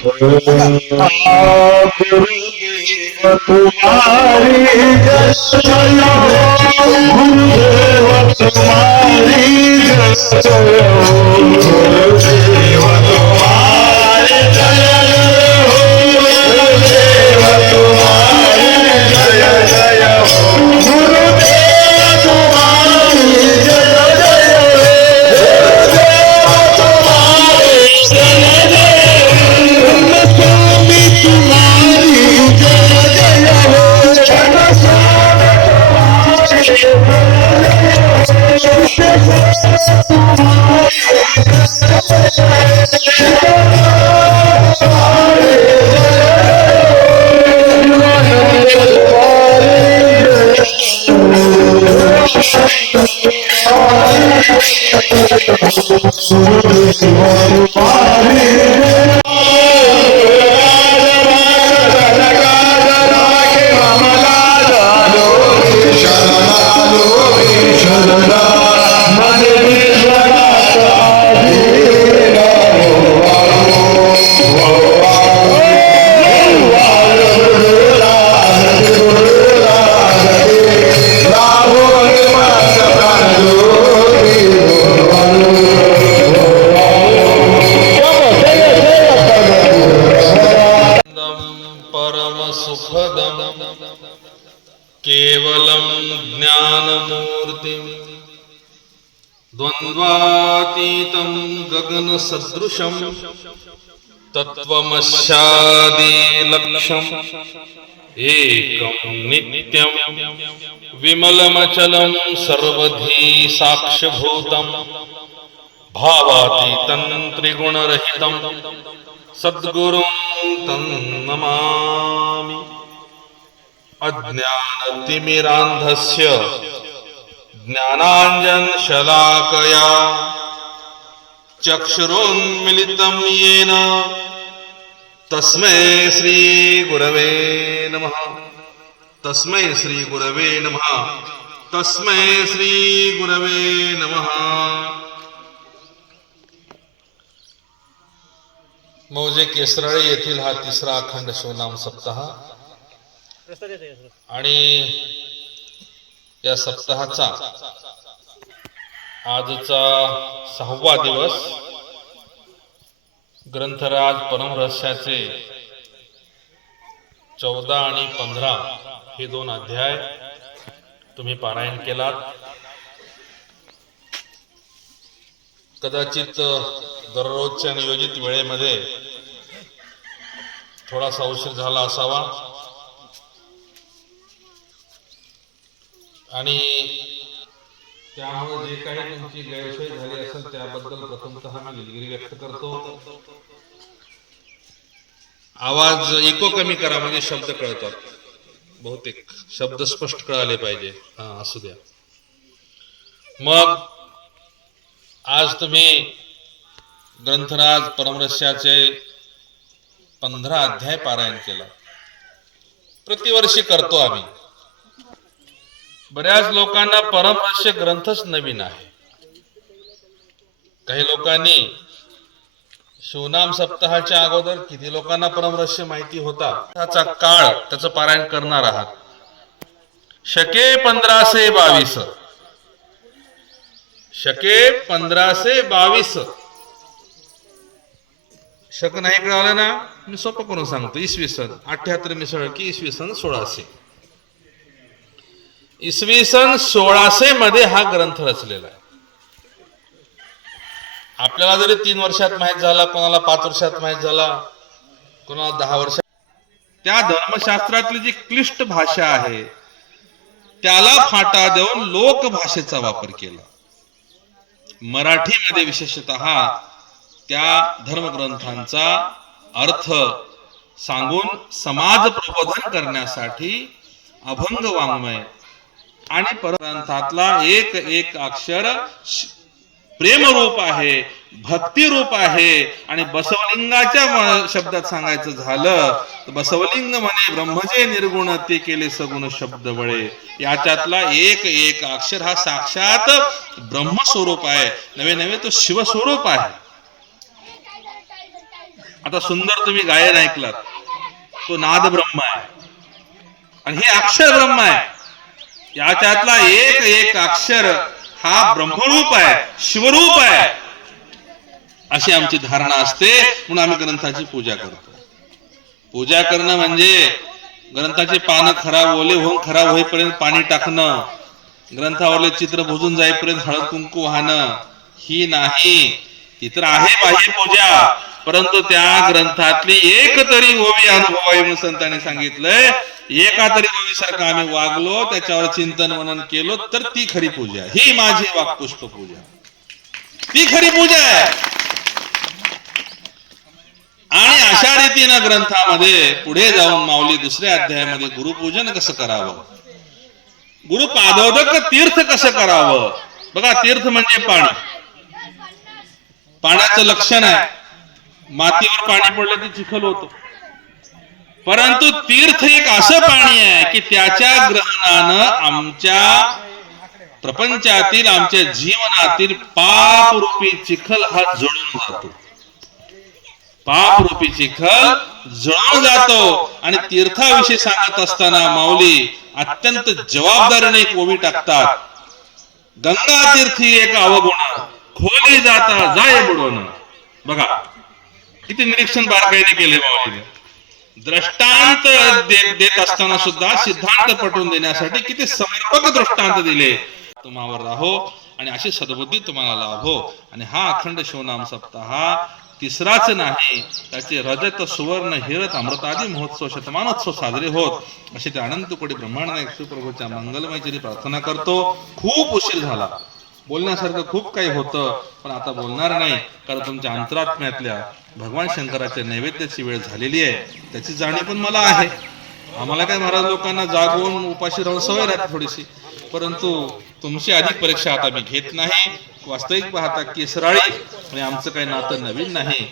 गुरुदेव तुम्हारी जय गुरुदेव तुम्हारी जय गुरुदेव तुम्हारी जय गुरुदेव तुम्हारी जय जय गुरुदेव तुम्हारी जय जय गुरुदेव तुम्हारी जय केवलं ज्ञानमूर्तिं द्वन्द्वातीतं गगनसदृशं तत्त्वमस्यादिलक्ष्यम् एकं नित्यं विमलमचलं सर्वधी साक्ष्यभूतं भावातीतं त्रिगुणरहितं सद्गुरुं तं नमामि। अज्ञानतिमिरान्धस्य ज्ञानाञ्जनशलाकया चक्षुरुन्मिलितं येन तस्मै श्रीगुरवे नमः। तस्मै श्रीगुरवे नमः। तस्मै श्रीगुरवे नमः। मौजे केसराळे येथील हा तिसरा अखंड शिवनाम सप्ताह आणि या सप्ताहाचा आजचा 6वा दिवस ग्रंथराज परमरहस्याचे 14 आणि 15 हे 2 अध्याय तुम्ही पारायण केलात। कदाचित दररोजच्या नियोजित वेळेमध्ये थोडासा उशीर झाला असावा आणि त्यामुळे जे काही तुमची गैरसोय झाली असेल त्याबद्दल प्रथमतः मी दिलगिरी व्यक्त करतो। आवाज इको कमी करा म्हणजे शब्द कळतात, बहुतेक शब्द स्पष्ट कळाले पाहिजे। असू द्या। मग आज तुम्ही ग्रंथराज परमरहस्याचे 15 अध्याय पारायण केला। प्रतिवर्षी करतो आम्ही। बऱ्याच लोकांना परमरहस्य ग्रंथच नवीन आहे। काही लोकांनी शिवनाम सप्ताहाच्या अगोदर किती लोकांना परमरहस्य माहिती होता त्याचा काळ त्याचं पारायण करणार आहात। शके 1522 शके 1522 शक नाही कळालं ना, मी सोपं करून सांगतो। इसवी सन 78 मिसळ की इसवी सन 1600 इसवी सन 1600 मध्ये हा ग्रंथ रचलेला आहे। आपल्याला जरी 3 वर्षात माहित झाला, कोणाला 5 वर्षात माहित झाला, कोणाला 10 वर्षात, त्या धर्मशास्त्रातली जी क्लिष्ट भाषा आहे त्याला फाटा देऊन लोकभाषेचा वापर केला। मराठीमध्ये विशेषतः त्या धर्मग्रंथांचा अर्थ सांगून समाज प्रबोधन करण्यासाठी अभंग वाङ्मय आणि परग्रंथातला एक एक अक्षर प्रेम रूप आहे, भक्ती रूप आहे। आणि बसवलिंगाच्या शब्दात सांगायचं झालं तर बसवलिंग म्हणे ब्रह्मजे निर्गुण ते केले सगुण शब्द बळे। याच्यातला एक एक अक्षर हा साक्षात ब्रह्मस्वरूप आहे, नवे नवे तो शिवस्वरूप आहे। आता सुंदर तुम्ही गायन ऐकलात, तो नाद ब्रह्म आहे आणि हे अक्षर ब्रह्म आहे. याच्यातला एक एक अक्षर हा ब्रह्मरूप आहे, शिवरूप आहे, अशी आमची धारणा असते. म्हणून आम्ही ग्रंथाची पूजा करतो. पूजा करणं म्हणजे ग्रंथाचे पानं खराब ओले होऊन खराब होईपर्यंत पाणी टाकणं, ग्रंथावरले चित्र भुजून जाईपर्यंत हळद कुंकू वाहणं ही नाही. ती तर आहे बाह्य पूजा, परंतु त्या ग्रंथातली एक तरी ओवी अनुभवावी म्हणून संतांनी सांगितलंय. एका तरी ओवीसारखं आम्ही वागलो, त्याच्यावर चिंतन मनन केलो, तर ती खरी पूजा. ही माझी वाक्पुष्प पूजा, ती खरी पूजा आहे. आणि अशा रीतीनं ग्रंथामध्ये पुढे जाऊन माऊली दुसऱ्या अध्यायामध्ये गुरुपूजन कसं करावं, गुरुपादोदक तीर्थ कसं करावं. बघा, तीर्थ म्हणजे पाणी, पाण्याचं लक्षण आहे. मातीवर पाणी पडलं की चिखल होतं, परंतु तीर्थ एक असं पाणी आहे की त्याच्या ग्रहणानं आमच्या प्रपंचातील, आमच्या जीवनातील पापरूपी चिखल हा जळून जातो. पापरूपी चिखल जळून जातो. आणि तीर्थाविषयी सांगत असताना माऊली अत्यंत जबाबदारीने एक ओवी टाकतात. गंगा तीर्थी एक अवगुण, खोली जाता जाय बुडवणं. बघा किती निरीक्षण बारकाईने केले माऊलीने. दृष्टांत देत असताना सुद्धा सिद्धांत पटवून देण्यासाठी किती समर्पक दृष्टांत दिले. तुम्हावर राहो आणि अशी सद्बुद्धी तुम्हाला लाभो. आणि हा अखंड शिवनाम सप्ताह तिसराच नाही, त्याचे रजत सुवर्ण हिरत अमृतादी महोत्सव शतमानोत्सव साजरे होत. असे ते अनंत कोटी ब्रह्मांड प्रभूच्या मंगलमय प्रार्थना करतो. खूप उशीर झाला, बोलण्यासारखं खूप काही होतं, पण आता बोलणार नाही, कारण तुमच्या अंतरात्म्यातल्या भगवान शंकराच्या नैवेद्याची वेळ झालेली आहे. त्याची जाणीव पण मला आहे. आम्हाला काय महाराज लोकांना जागून उपाशी राहून सवय राहते थोडीशी, परंतु तुमची अधिक परीक्षा आता मी घेत नाही. वास्तविक पाहता केसराळी आणि आमचं काही नातं नवीन नाही.